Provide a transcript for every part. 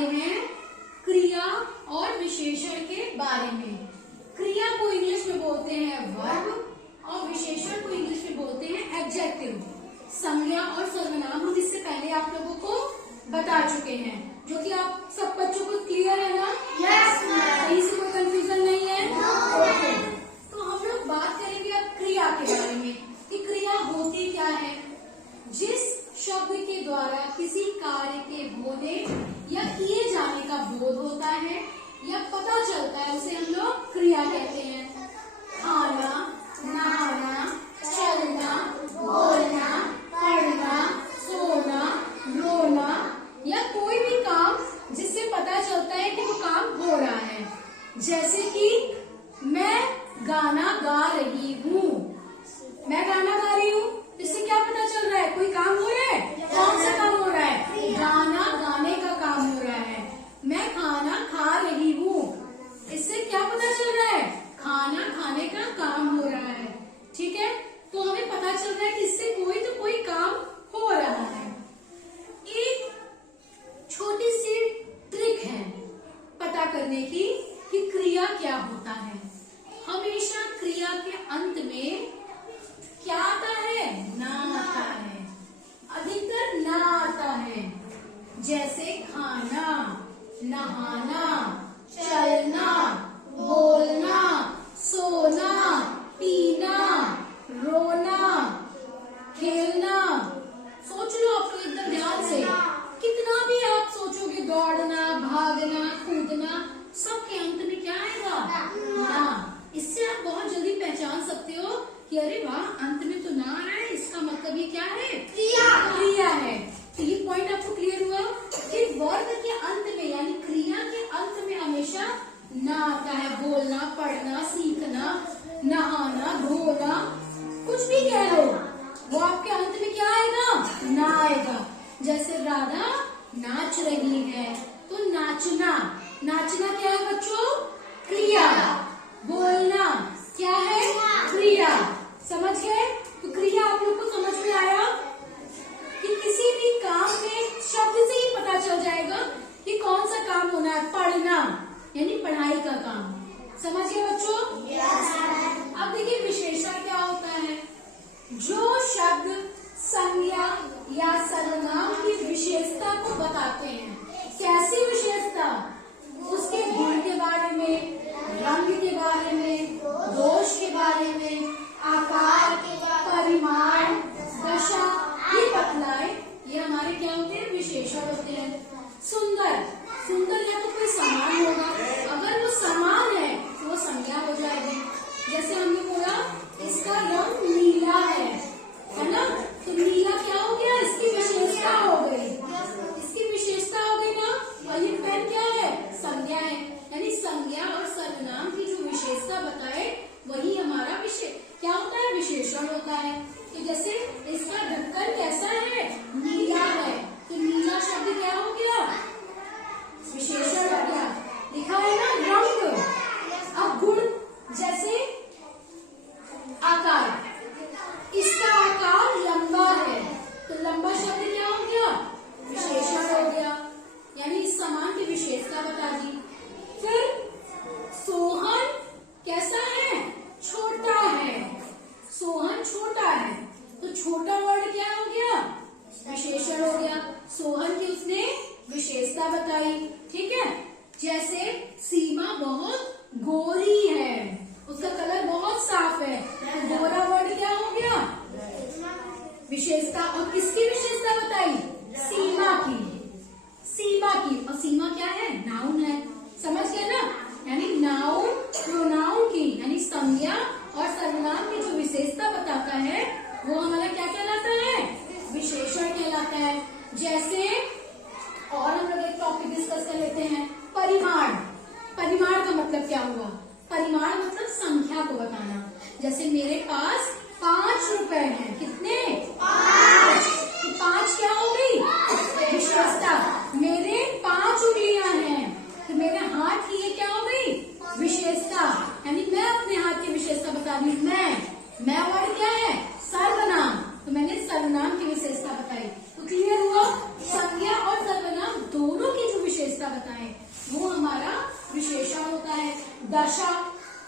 वाले हैं क्रिया और विशेषण के बारे में। क्रिया को इंग्लिश में बोलते हैं वर्ब और विशेषण को इंग्लिश में बोलते हैं एडजेक्टिव। संज्ञा और सर्वनाम हम इससे पहले आप लोगों को बता चुके हैं, जो कि आप सब बच्चों को क्लियर है ना? Yes ma'am. कहीं से कोई कंफ्यूजन नहीं है? ओके। तो हम लोग बात करेंगे अब क्रिया के बारे में कि क्रिया होती क्या है। जिस शब्द के द्वारा किसी कार्य के होने या किए जाने का बोध होता है या पता चलता है उसे हम लोग क्रिया कहते हैं। खाना, नहाना, चलना, बोलना, पढ़ना, सोना, रोना या कोई भी काम जिससे पता चलता है कि वो काम हो रहा है। जैसे कि मैं गाना गा रही हूँ, मैं गाना गा रही हूँ, इससे क्या पता चल रहा है? कोई काम हो रहा है। कौन सा काम हो रहा है? गाना गाने का काम हो रहा है। मैं खाना खा रही हूँ, इससे क्या पता चल रहा है? खाना खाने का काम हो रहा है। ठीक है, तो हमें पता चल रहा है कि इससे कोई तो कोई काम हो रहा है। एक छोटी सी ट्रिक है पता करने की कि क्रिया क्या होता है। हमेशा क्रिया के अंत में क्या आता है? ना आता है। अधिकतर ना आता है। जैसे खाना, नहाना, चलना, बोलना, सोना, पीना, रोना, खेलना। सोच लो आप लोग एकदम ध्यान से, कितना भी आप सोचोगे, दौड़ना, भागना, कूदना, सबके अंत में क्या आएगा? ना। इससे आप बहुत जल्दी पहचान सकते हो कि अरे वाह, अंत में तो ना आ रहा है, इसका मतलब ये क्या है? क्रिया है। तो ये पॉइंट आपको क्लियर हुआ कि वर्ब के अंत में यानी क्रिया के अंत में हमेशा ना आता है। बोलना, पढ़ना, सीखना, नहाना, धोना, कुछ भी कह लो, वो आपके अंत में क्या आएगा? ना आएगा। जैसे राधा नाच रही है, तो नाचना, नाचना क्या है बच्चों? क्रिया। बोलना क्या है? क्रिया। समझ गए? तो क्रिया आप लोग को समझ में आया कि किसी भी काम में शब्द से ही पता चल जाएगा कि कौन सा काम होना है। पढ़ना यानी पढ़ाई का काम। समझ गए बच्चों? अब देखिए विशेषण क्या होता है। जो शब्द संज्ञा या सर्वनाम की विशेषता को बताते हैं। कैसी विशेषता? उसके गुण के बारे में, रंग के बारे में, दोष के बारे में, आकार, परिमाण, दशा, ये बतलाए, ये हमारे क्या होते हैं? विशेषण होते हैं। सुंदर, सुंदर या तो कोई सामान होगा, अगर वो सामान है तो वो संज्ञा हो जाएगी। जैसे हमने बोला इसका रंग नीला है ना, तो नीला क्या हो गया? इसकी विशेषता हो गई, इसकी विशेषता हो गई ना। और ये पेन क्या है? संज्ञा है। यानी संज्ञा और सर्वनाम की जो विशेषता बताए वही हमारा क्या होता है? विशेषण होता है। तो जैसे इसका ढक्कन कैसा है? नीला है, तो नीला शब्द क्या हो गया? विशेषण हो गया। लिखा है ना रंग। अब गुण, जैसे आकार, इसका आकार लंबा है, तो लंबा शब्द क्या हो गया? विशेषण हो गया। यानी इस सामान की विशेषता बता दी। फिर सोहन कैसा है? छोटा है। सोहन छोटा है, तो छोटा वर्ड क्या हो गया? विशेषण हो गया। सोहन की उसने विशेषता बताई। ठीक है, जैसे सीमा बहुत गोरी है, उसका कलर बहुत साफ है, तो गोरा वर्ड क्या हो गया? विशेषता। और किसकी विशेषता बताई? सीमा की, सीमा की। और सीमा क्या है? नाउन है। समझ गए ना? यानी नाउन प्रोनाउन की यानी संज्ञा और सर्वनाम की जो विशेषता बताता है वो हमारा क्या कहलाता है? विशेषण कहलाता है। जैसे और हम लोग एक टॉपिक डिस्कस कर लेते हैं, परिमाण। परिमाण का मतलब क्या हुआ? परिमाण मतलब संख्या को बताना। जैसे मेरे पास 5 रुपए हैं। कितने? 5। तो दशा,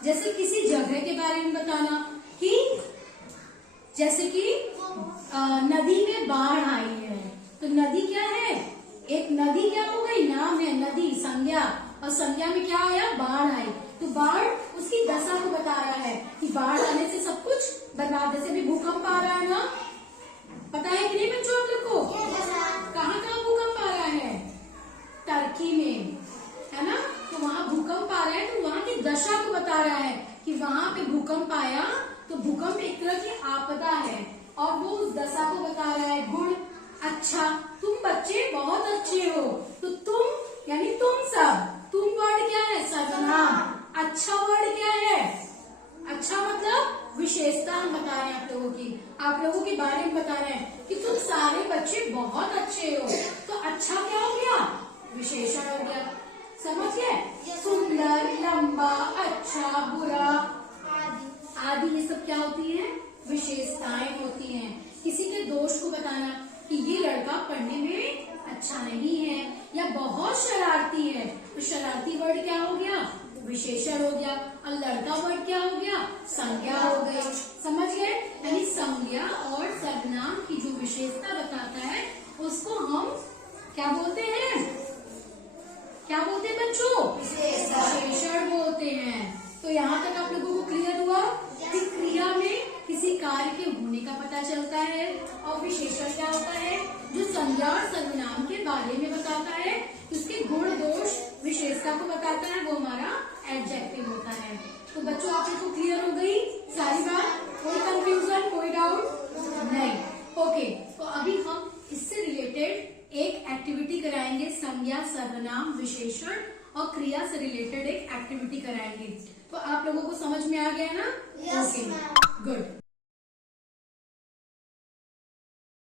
जैसे किसी जगह के बारे में बताना, कि जैसे कि नदी में बाढ़ आई है, तो नदी क्या है, एक नदी क्या हो गई, नाम है, नदी संज्ञा, और संज्ञा में क्या आया, बाढ़ आई, तो बाढ़ उसकी दशा को बता रहा है कि बाढ़ आने से सब कुछ बर्बाद, जैसे भी भूकंप आ रहा है ना, पता है कि नहीं बच्चों आप लोग को, कहाँ कहाँ भूकंप आ रहा है, टर्की में, है ना, तो वहाँ भूकंप आ रहा है, तो वहाँ की दशा को बता रहा है कि वहाँ पे भूकंप आया, तो भूकंप एक तरह की आपदा है, और वो उस दशा को बता रहा है। गुण, अच्छा, तुम बच्चे बहुत अच्छे हो, तो तुम यानी तुम सब, तुम वर्ड क्या है, सर्वनाम, अच्छा वर्ड क्या है, अच्छा मतलब विशेषता हम बता रहे हैं आप लोगों की, आप लोगों के बारे में बता रहे हैं कि तुम सारे बच्चे बहुत अच्छे हो, तो अच्छा क्या हो गया, विशेषण हो गया, समझ गए, सुंदर, लंबा, अच्छा, बुरा आदि ये सब क्या होती हैं, विशेषताएं होती हैं। किसी के दोष को बताना कि ये लड़का पढ़ने में अच्छा नहीं है या बहुत शरारती है, तो शरारती वर्ड क्या हो गया, विशेषण हो गया, और लड़का वर्ड क्या हो गया, संज्ञा हो गई, समझ गए, यानी संज्ञा और सर्वनाम की जो विशेषता बताता है उसको हम क्या बोलते हैं, क्या बोलते हैं बच्चों, विशेषण बोलते हैं। तो यहाँ तक आप लोगों को क्लियर हुआ कि क्रिया में किसी कार्य के होने का पता चलता है, और विशेषण क्या होता है, जो संज्ञा और सर्वनाम के बारे में बताता है, उसके गुण, दोष, विशेषता को बताता है, वो हमारा एडजेक्टिव होता है। तो बच्चों आप लोग को क्लियर हो गई सारी बात, कोई कंफ्यूजन, कोई डाउट नहीं, ओके। तो अभी हम इससे रिलेटेड एक एक्टिविटी कराएंगे, संज्ञा, सर्वनाम, विशेषण और क्रिया से रिलेटेड एक एक्टिविटी कराएंगे। तो आप लोगों को समझ में आ गया ना? Yes, okay, ma'am. गुड।